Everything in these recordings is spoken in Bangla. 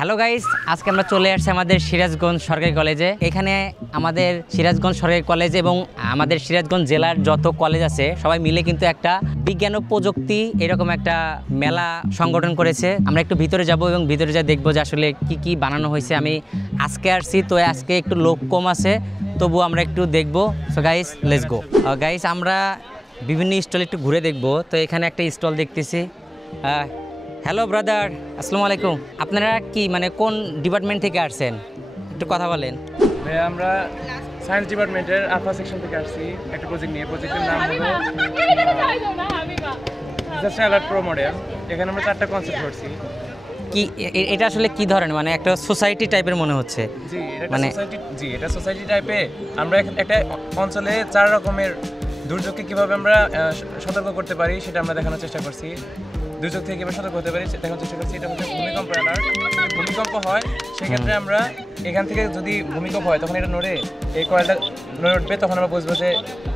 হ্যালো গাইস, আজকে আমরা চলে আসছি আমাদের সিরাজগঞ্জ সরকারি কলেজে। এখানে আমাদের সিরাজগঞ্জ সরকারি কলেজ এবং আমাদের সিরাজগঞ্জ জেলার যত কলেজ আছে সবাই মিলে কিন্তু একটা বিজ্ঞান ও প্রযুক্তি এরকম একটা মেলা সংগঠন করেছে। আমরা একটু ভিতরে যাব এবং ভিতরে যা দেখবো যে আসলে কি কি বানানো হয়েছে। আমি আজকে আসছি, তো আজকে একটু লোক কম আছে, তবু আমরা একটু দেখবো। So guys, let's go. Guys, আমরা বিভিন্ন স্টল একটু ঘুরে দেখবো। তো এখানে একটা স্টল দেখতেছি। হ্যালো ব্রাদার, আসসালামু আলাইকুম। আপনারা কি মানে কোন ডিপার্টমেন্ট থেকে আসছেন, একটু কথা বলেন। ভাইয়া, আমরা সায়েন্স ডিপার্টমেন্টের আলফা সেকশন থেকে আসছি একটা প্রজেক্ট নিয়ে। প্রজেক্টের নাম হলো ডিজাস্টার অ্যালার্ট প্রো মডেল। এখানে আমরা 4টা কনসেপ্ট করছি। কি এটা আসলে কি ধরনের, মানে একটা সোসাইটি টাইপের মনে হচ্ছে? এটা সোসাইটি টাইপে। আমরা একটা অঞ্চলে 4 রকমের দুর্যোগকে কীভাবে আমরা সতর্ক করতে পারি সেটা আমরা দেখানোর চেষ্টা করছি। দুর্যোগ থেকে কীভাবে সতর্ক করতে পারি দেখানোর চেষ্টা করছি। এটা হচ্ছে ভূমিকম্প অ্যালার্ট। ভূমিকম্প হয় সেক্ষেত্রে আমরা এখান থেকে যদি ভূমিকম্প হয় তখন এটা নড়ে এই কয়েলটা নড়ে উঠবে, তখন আমরা বুঝবো যে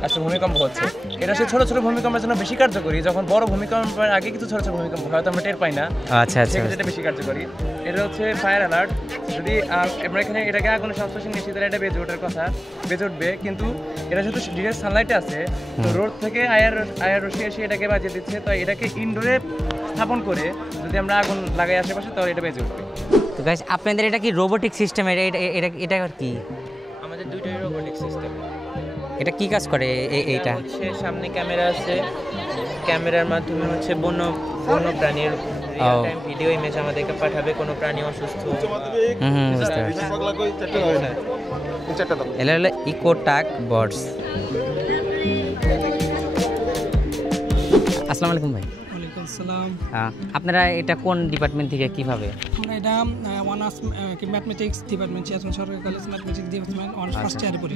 আসলে ভূমিকম্প হচ্ছে। এটা সেই ছোটো ছোটো ভূমিকম্পের জন্য বেশি কার্যকরী। যখন বড় ভূমিকম্পের আগে কিছু ছোটো ছোটো ভূমিকম্প হয়তো আমরা টের পাই না, সেক্ষেত্রে এটা বেশি কার্যকরী। এটা হচ্ছে ফায়ার অ্যালার্ট। যদি আমরা এখানে এটাকে আগুনের সংস্পর্শে নিয়েছি তাহলে এটা বেজে ওঠার কথা, বেজে উঠবে। কিন্তু এটা যেহেতু ডিরেক্ট সানলাইটে আছে, তো রোড থেকে আয়ার রশি এসে এটাকে বাজিয়ে দিচ্ছে। তো এটাকে ইনডোরে স্থাপন করে যদি আমরা আগুন লাগাই আশেপাশে তাহলে এটা বেজে উঠবে। তো গাইস, আপনাদের এটা কি রোবোটিক সিস্টেম? এটা কি? আমাদের দুইটাই রোবোটিক সিস্টেম। এটা কি কাজ করে? এইটা হচ্ছে সামনে ক্যামেরা আছে, ক্যামেরার মাধ্যমে হচ্ছে বন্য প্রাণীর রিয়েল টাইম ভিডিও ইমেজ আমাদেরকে পাঠাবে। কোনো প্রাণী অসুস্থ বুঝতে পারছি। এটা হলো ইকোটাক বার্ডস। আসসালামু আলাইকুম ভাই। ওয়ালাইকুম আসসালাম। আপনারা এটা কোন ডিপার্টমেন্ট থেকে কিভাবে? আমরা এটা অনার্স ম্যাথমেটিক্স ডিপার্টমেন্ট, সিরাজগঞ্জ সরকারি college mathematics department honours first ইয়ারে পড়ি।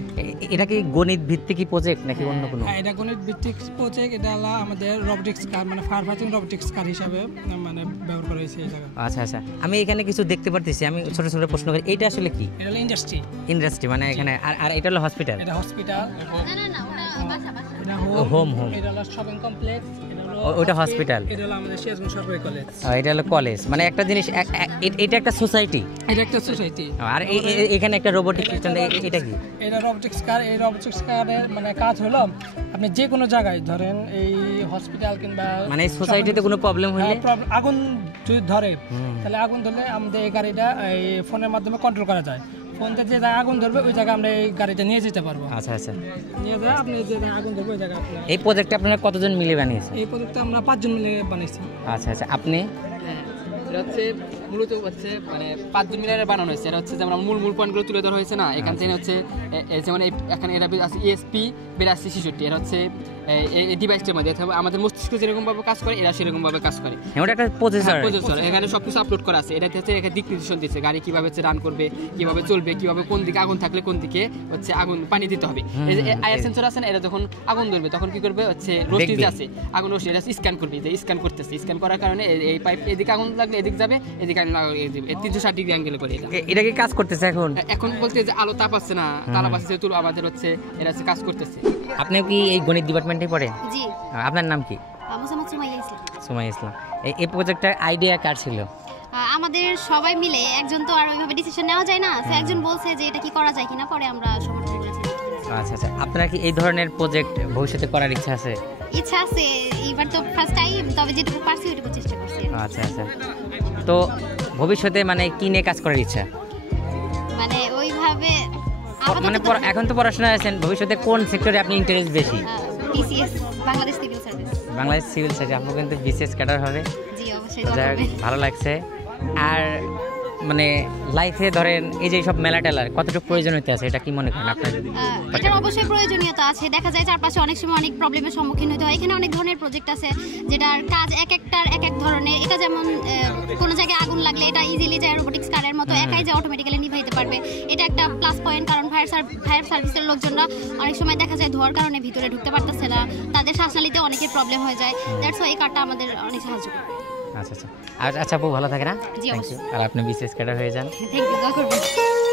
এটা কি গণিত ভিত্তিক প্রজেক্ট নাকি অন্য কোনো? হ্যাঁ, এটা গণিত ভিত্তিক প্রজেক্ট। এটা হলো আমাদের রোবোটিক্স কার, মানে ফায়ার ফাইটিং রোবোটিক্স কার হিসাবে মানে ব্যবহার করা হয়েছে এই জায়গা। আচ্ছা আচ্ছা, আমি এখানে কিছু দেখতে পারতেছি। আমি ছোট ছোট প্রশ্ন করি, এইটা আসলে কি? এটা হলো ইন্ডাস্ট্রি মানে এখানে। আর এটা হলো হসপিটাল? এটা হসপিটাল। এটা হোম। এটা হলো শপিং কমপ্লেক্স। ওটা হসপিটাল। এটা হলো আমাদের সিরাজগঞ্জ সরকারি কলেজ। এটা হলো কলেজ। মানে একটা জিনিস, এটা একটা সোসাইটি। এটা একটা সোসাইটি। আর এখানে একটা রোবোটিক সিস্টেম। এটা কি? এটা রোবোটিক্স কার। এই রোবোটিক্স কারের মানে কাজ হলো আপনি যে কোনো জায়গায় ধরেন এই হসপিটাল কিংবা মানে এই সোসাইটিতে কোনো প্রবলেম হলে, আগুন যদি ধরে, তাহলে আগুন ধরলে আমাদের এই গাড়িটা এই ফোনের মাধ্যমে কন্ট্রোল করা যায়। ফোনতে যে জায়গায় আগুন ধরবে ওই জায়গায় আমরা এই গাড়িটা নিয়ে যেতে পারবো। আচ্ছা আচ্ছা, নিয়ে যায় আপনি যে জায়গায় আগুন ধরবে ওই জায়গায় আপনার। এই প্রজেক্টটা আপনারা কতজন মিলে বানিয়েছেন? এই প্রজেক্টটা আমরা 5 জন মিলে বানাইছি। আচ্ছা আচ্ছা, আপনি? এটা হচ্ছে মূলত হচ্ছে মানে 5 জন মিলে বানানো হয়েছে। এটা হচ্ছে যেমন মূল পয়েন্টগুলো তুলে ধরা হয়েছে না, এখান থেকে হচ্ছে যেমন এখানে এটা আছে ESP 8266। এটা হচ্ছে এই ডিভাইসটার মধ্যে আমাদের মস্তিষ্ক যেরকমভাবে কাজ করে এরা সেরকমভাবে কাজ করে। এটা একটা প্রসেসর। এখানে সব কিছু আপলোড করা আছে। এটাতে হচ্ছে দিক নির্দেশন দিচ্ছে গাড়ি কীভাবে হচ্ছে রান করবে, কীভাবে চলবে, কীভাবে কোন দিকে আগুন থাকলে কোন দিকে হচ্ছে আগুন পানি দিতে হবে। এই যে আয়ার সেন্সর আছে না, এটা যখন আগুন ধরবে তখন কি করবে হচ্ছে রশ্মি যে আছে আগুন রশ্মি এটা স্ক্যান করবে। যে স্ক্যান করতেছে, স্ক্যান করার কারণে এই পাইপ এদিকে আগুন লাগলে এদিকে যাবে, এদিকে আগুন লাগলে 360 ডিগ্রি অ্যাঙ্গেলে করে। এটা কি কাজ করতেছে এখন বলতে যে আলো তাপ আছে না, তারা পাচ্ছে যেহেতু আমাদের হচ্ছে এটা হচ্ছে কাজ করতেছে। আপনি কি এই গণিত ডিপার্টমেন্টে পড়েন? জি। আপনার নাম কি? মোহাম্মদ সুমাইয়া ইসলাম। সুমাইয়া ইসলাম। এই প্রজেক্টের আইডিয়া কার ছিল? আমাদের সবাই মিলে, একজন তো আর ওইভাবে ডিসিশন নেওয়া যায় না, সো একজন বলছে যে এটা কি করা যায় কিনা, পরে আমরা সমর্থন করেছি। আচ্ছা আচ্ছা, আপনারা কি এই ধরনের প্রজেক্ট ভবিষ্যতে করার ইচ্ছা আছে? ইচ্ছা আছে, এবার তো ফার্স্ট টাইম, তবে যেটুকু পারছি ওইটুকু চেষ্টা করছি। আচ্ছা আচ্ছা, তো ভবিষ্যতে মানে কি নিয়ে কাজ করার ইচ্ছা? মানে ওইভাবে মানে এখন তো পড়াশোনা আছেন, ভবিষ্যতে কোন সেক্টরে আপনি ইন্টারেস্ট বেশি? BCS, Bangladesh civil service. Bangladesh civil service. আপনি কিন্তু BCS ক্যাডার হবে। জি অবশ্যই। ভালো লাগছে। আর মানে লাইফে ধরেন এই যে সব মেলা টেলার কতটুকু প্রয়োজনীয়তা আছে, এটা কি মনে করেন আপনার? এটার অবশ্যই প্রয়োজনীয়তা আছে। দেখা যায় চারপাশে অনেক সময় অনেক প্রবলেমের সম্মুখীন হতে হয়। এখানে অনেক ধরনের প্রজেক্ট আছে যেটার কাজ এক এক ধরনের। এটা যেমন কোনো জায়গায় আগুন লাগলে এটা ইজিলি যায় রোবোটিক্স কারের মতো একাই যে অটোমেটিক্যালি নিভাইতে পারবে। এটা একটা প্লাস পয়েন্ট, কারণ ফায়ার সার্ভিসের লোকজনরা অনেক সময় দেখা যায় ধোয়ার কারণে ভিতরে ঢুকতে পারতেছে না, তাদের শ্বাসনালীতে অনেকের প্রবলেম হয়ে যায়। দ্যাটস ওয়াই এই কারটা আমাদের অনেক সাহায্য করবে। আচ্ছা আচ্ছা, আচ্ছা আপু ভালো থাকে না? Thank you. আর আপনি BCS ক্যাডার হয়ে যান। Thank you.